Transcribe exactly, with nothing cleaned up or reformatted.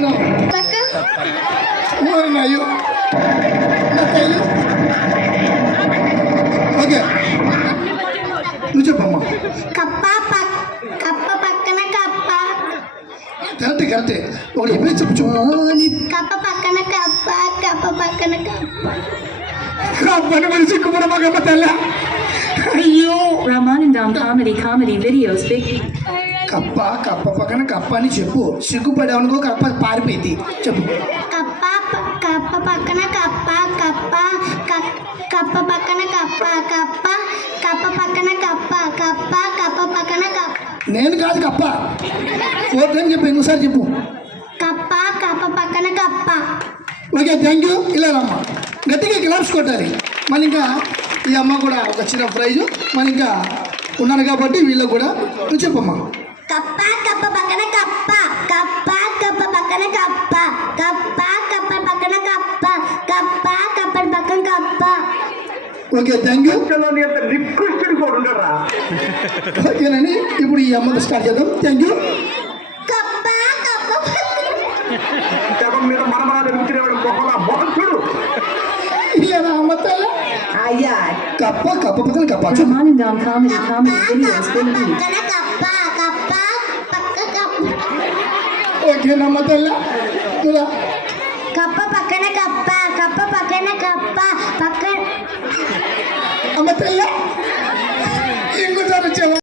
అన్నావు అయ్యో ఓకే నువ్వు చెప్పమ్మా. కప్ప పక్ కప్ప పక్కన కప్ప కరెక్ట్ కరెక్టే ఒకటి ఎప్పుడు చెప్పు కప్ప పక్కన కప్ప కప్ప పక్కన కప్ప అప్పని మరి సిక్కుపడ మగమ్మ తెల్ల అయ్యో Ramanandam comedy comedy videos big కప్ప కప్ప పక్కన కప్ప అని చెప్పు సిగ్గుపడావనుకో కప్ప పారిపోయింది చెప్పు. కప్ప ప- కప్ప పక్కన కప్ప కప్ప క- కప్ప పక్కన కప్ప కప్ప కప్ప పక్కన కప్ప కప్ప కప్ప పక్కన కప్ప నేను కాదు కప్ప ఫోర్ టైం చెప్పు ఇంకోసారి చెప్పు. కప్ప కప్ప పక్కన కప్ప ఓకే థ్యాంక్ యూ. ఇలా రమ్మ గట్టిగా క్లాప్స్ కొట్టాలి. మళ్ళీ ఇంకా ఈ అమ్మ కూడా ఒక చిన్న ప్రైజ్ మళ్ళీ ఇంకా ఉన్నారు కాబట్టి వీళ్ళకి కూడా నువ్వు చెప్పమ్మా. కప్ప కప్ప పక్కన కప్ప కప్ప కప్ప పక్కన కప్ప కప్ప కప్ప పక్కన కప్ప కప్ప కప్ప పక్కన కప్ప ఓకే థ్యాంక్ యూ. రిక్వెస్టెడ్ కూడా ఉండరా ఓకేనండి ఇప్పుడు ఈ అమ్మతో స్టార్ట్ చేద్దాం. Thank you. కప్ప కప్ప జగన్ మీద మనమరాలు ఎదుగుతున్నవాడు మొహలా మొహం చూడు. ఇలా అమ్మ తల్ల అయ్యా కప్ప కప్ప పక్కన కప్ప చెప్పు. Ramanandam comedy comedy videos big పక్కన కప్ప కప్ప పక్క కప్ప ఓకే నమ్మ తల్ల ఇలా కప్ప పక్కన కప్ప కప్ప పక్కన కప్ప పక్క అమ్మ తల్ల